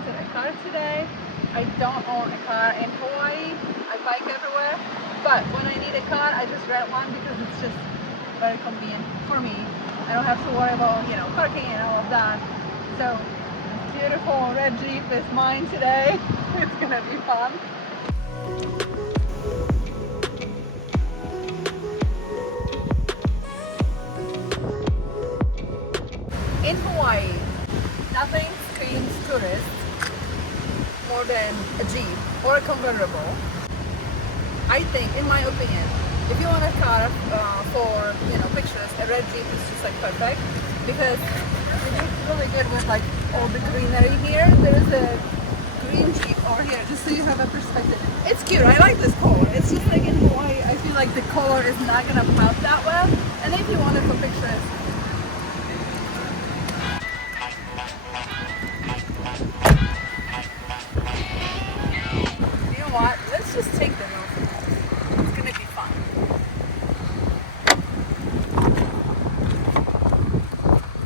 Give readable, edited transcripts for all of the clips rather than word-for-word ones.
rented a car today. I don't own a car in Hawaii. I bike everywhere. But when I need a car, I just rent one because it's just very convenient for me. I don't have to worry about, parking and all of that. So this beautiful red Jeep is mine today. It's gonna be fun. In Hawaii, nothing screams tourist more than a Jeep or a convertible. I think, in my opinion, if you want a car for pictures, a red Jeep is just like perfect because the Jeep's really good with like all the greenery here. There's a green Jeep over here, just so you have a perspective. It's cute. I like this color. It's just like in Hawaii, I feel like the color is not gonna pop that well. And if you want it for pictures, you know what? Let's just take them off. It's gonna be fun.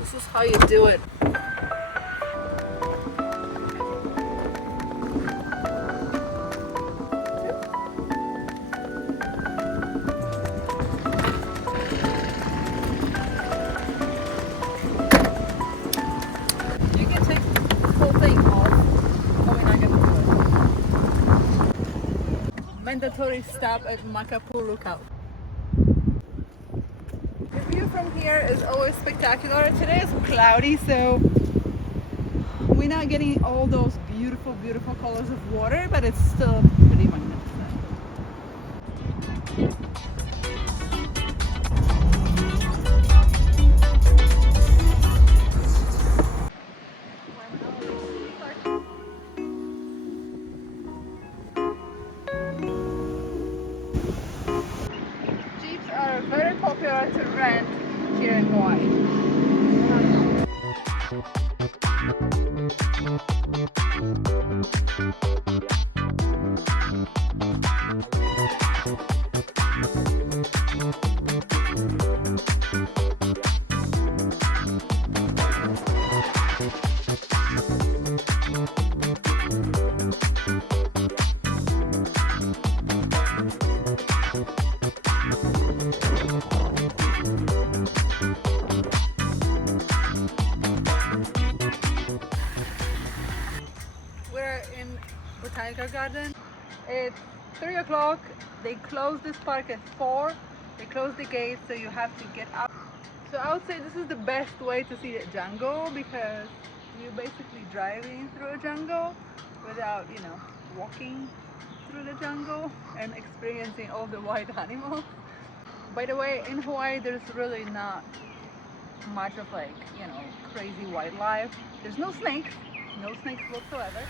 This is how you do it. You can take the whole thing off, but we're not gonna do it. Mandatory stop at Makapu Lookout. The view from here is always spectacular. Today is cloudy, so we're not getting all those beautiful colors of water, but it's still pretty magnificent. Jeeps are very popular to rent here in Hawaii. We're in botanical garden. It's 3 o'clock. They close this park at 4. They close the gate, so you have to get up. So I would say this is the best way to see the jungle because you're basically driving through a jungle without, walking through the jungle and experiencing all the wild animals. By the way, in Hawaii, there's really not much of crazy wildlife. There's no snakes whatsoever.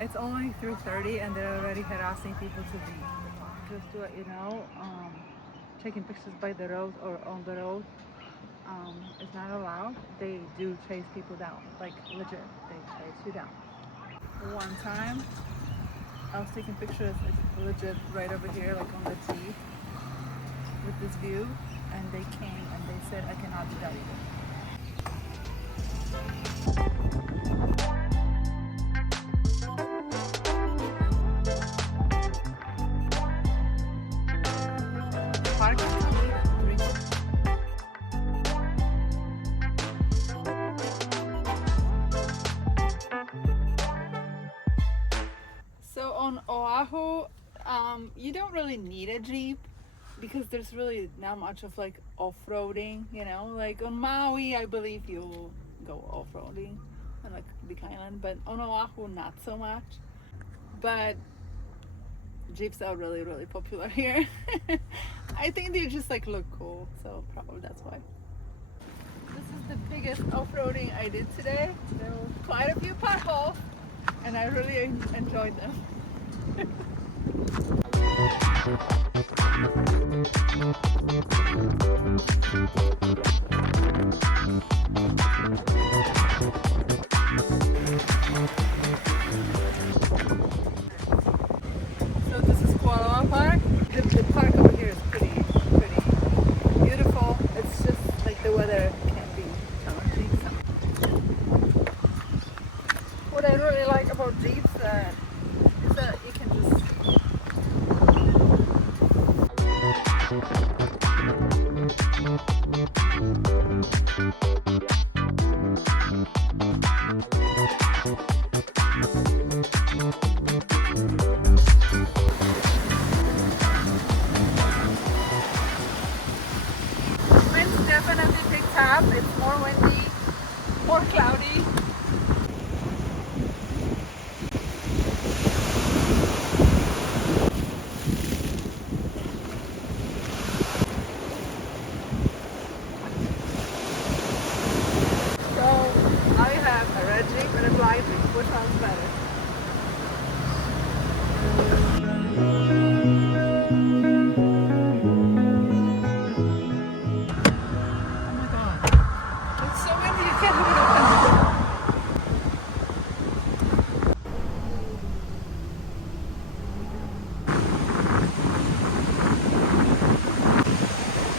It's only 3:30 and they're already harassing people to leave. Just to let you know, taking pictures by the road or on the road is not allowed. They do chase people down, like legit, they chase you down. One time, I was taking pictures, it's legit right over here, like on the Jeep, with this view, and they came and they said I cannot do that either. So on Oahu, you don't really need a Jeep because there's really not much of like off-roading, like on Maui I believe you'll go off-roading on like Big Island, but on Oahu not so much. But Jeeps are really popular here. I think they just like look cool, so probably that's why. This is the biggest off-roading I did today. There were quite a few potholes, and I really enjoyed them. So this is Kualoa Park. The park over here is pretty beautiful. It's just like the weather can be challenging. So. What I really like about Jeeps is that you can just winds definitely picked up. It's more windy, more cloudy. Which one's better? Oh my god. It's so windy you can't have it open.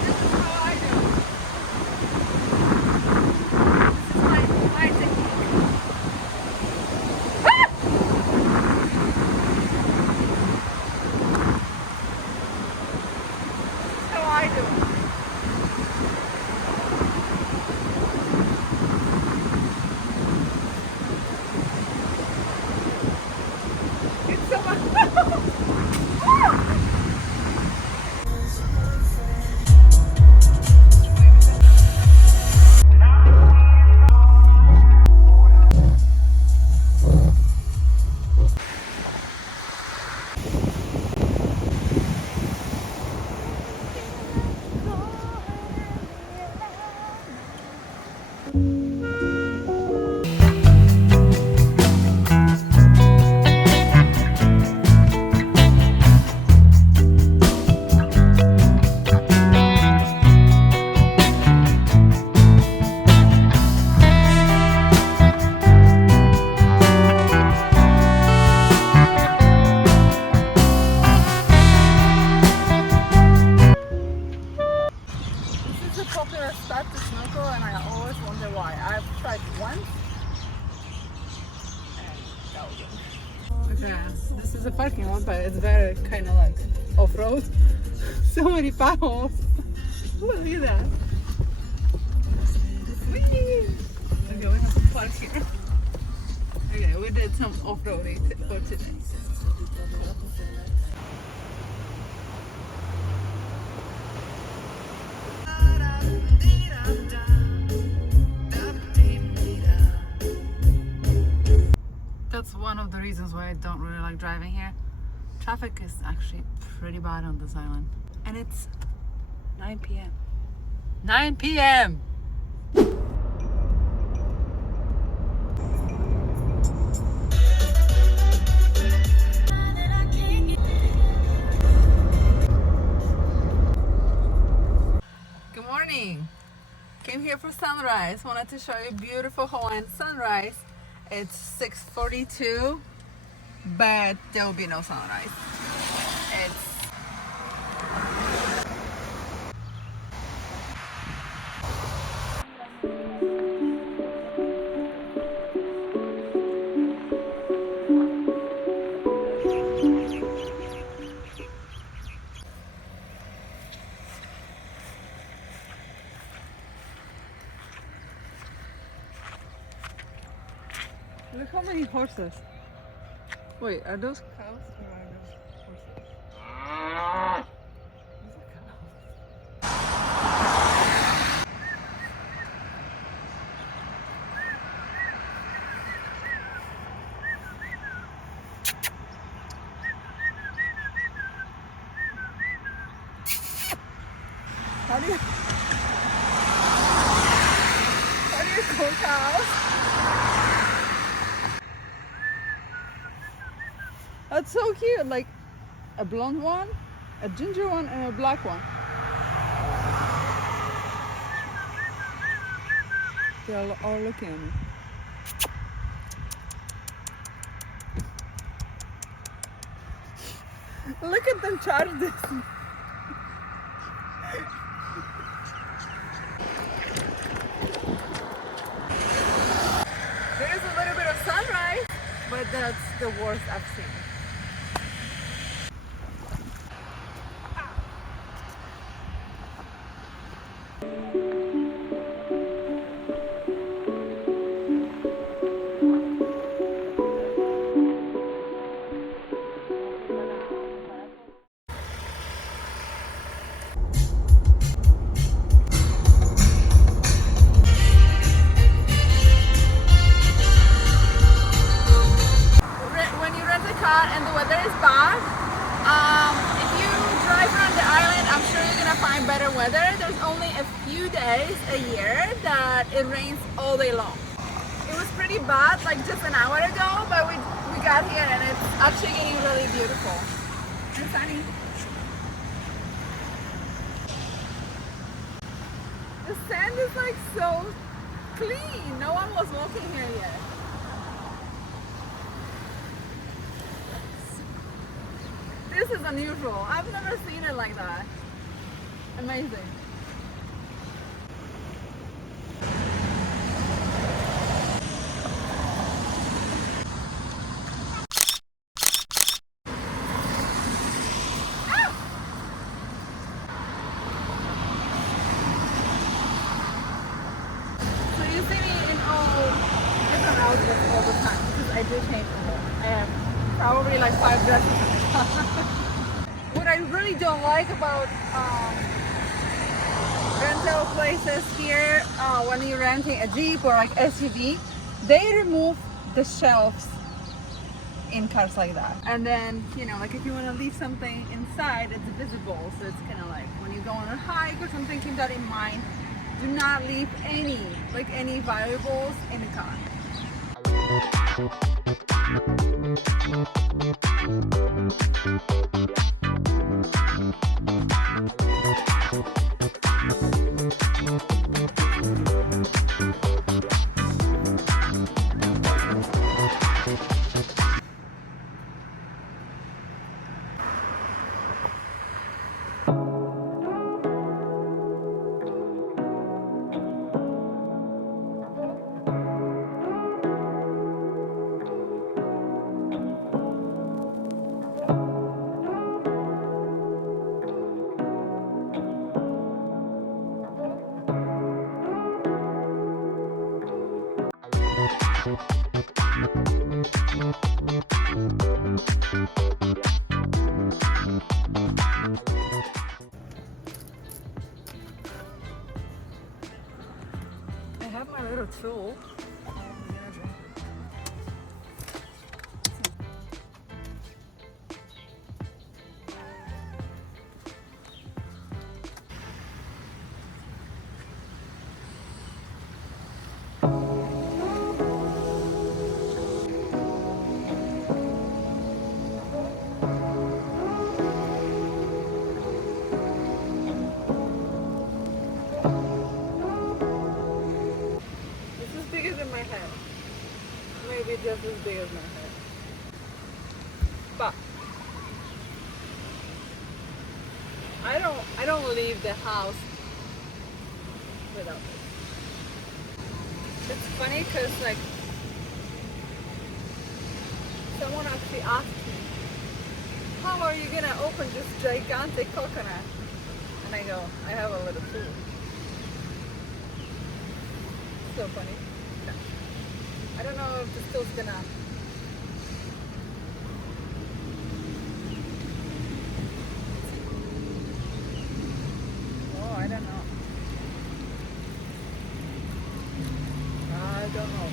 This is how I do. This is my technique. I do. It's so much. Popular spot to snorkel, and I always wonder why. I've tried once and that was it. Okay, this is a parking lot, but it's very kind of like off-road. So many potholes. Look at that. Whee! Okay, we have to park here. Okay, we did some off-roading for today. That's one of the reasons why I don't really like driving here. Traffic is actually pretty bad on this island. And it's 9 p.m. 9 p.m. Good morning. Came here for sunrise. Wanted to show you beautiful Hawaiian sunrise. It's 6:42, but there will be no sunrise. Look how many horses. Wait, are those cows or are those horses? Those are cows. How do you cook cows? That's so cute, like a blonde one, a ginger one, and a black one. They're all looking at me. Look at them charge this. There is a little bit of sunrise, but that's the worst I've seen. And the weather is bad. If you drive around the island, I'm sure you're gonna find better weather. There's only a few days a year that it rains all day long. It was pretty bad like just an hour ago, but we got here and it's actually getting really beautiful and sunny. The sand is like so clean. No one was walking here yet. This is unusual. I've never seen it like that. Amazing. So you see me in all different outfits all the time because I do change them. I have probably like 5 dresses. What I really don't like about rental places here, when you're renting a Jeep or like SUV, they remove the shelves in cars like that. And then, you know, like if you want to leave something inside, it's visible. So it's kind of like when you go on a hike or something, keep that in mind. Do not leave any valuables in the car. I have my little tool. My head. Maybe just as big as my head. But I don't leave the house without this. It's funny because like someone actually asked me, how are you gonna open this gigantic coconut? And I go, I have a little tool. So funny. I don't know if the tool's gonna. Oh, I don't know. I don't know.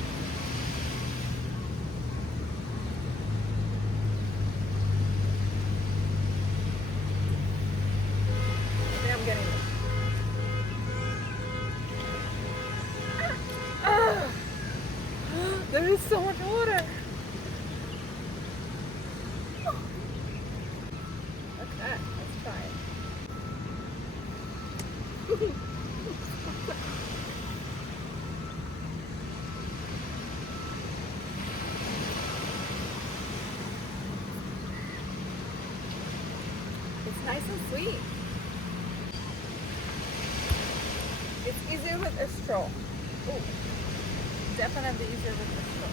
I think I'm getting it. nice and sweet. It's easier with a straw. Ooh, definitely easier with a straw.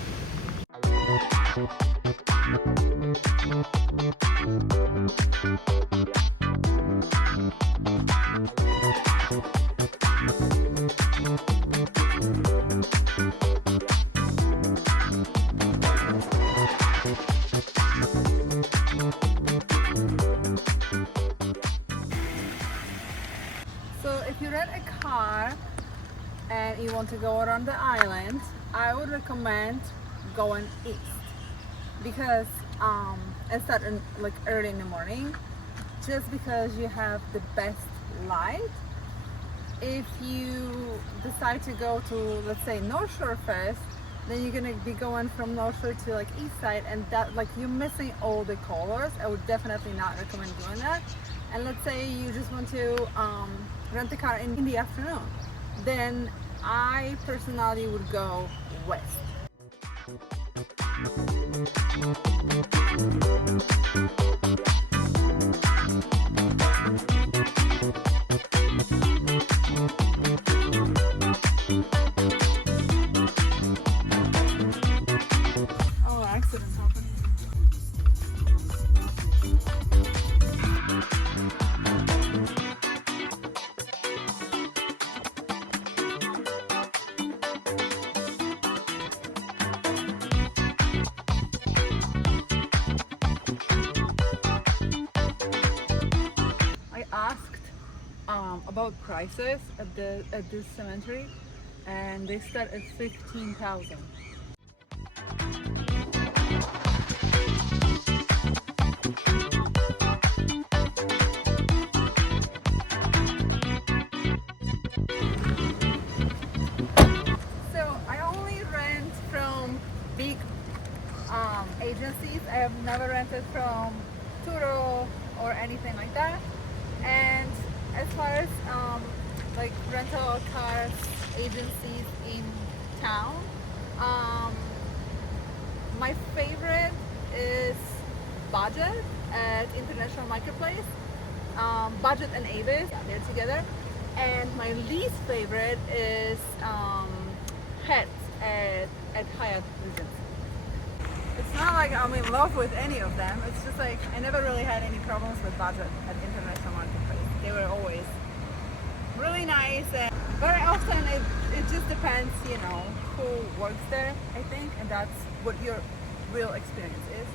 So if you rent a car and you want to go around the island, I would recommend going east because and start in, like early in the morning, just because you have the best light. If you decide to go to, let's say, North Shore first, then you're gonna be going from North Shore to like east side, and that, like, you're missing all the colors. I would definitely not recommend doing that. And let's say you just want to rent a car in the afternoon, then I personally would go west. Oh, accident happened. I asked about prices at this cemetery, and they start at 15,000. So I only rent from big agencies. I have never rented from Turo or anything like that. And as far as like rental cars agencies in town, my favorite is Budget at International Marketplace. Budget and Avis, yeah, they're together. And my least favorite is Hertz at Hyatt Regency. It's not like I'm in love with any of them. It's just like I never really had any problems with Budget at International Marketplace. They were always really nice, and very often it just depends, you know, who works there, I think, and that's what your real experience is.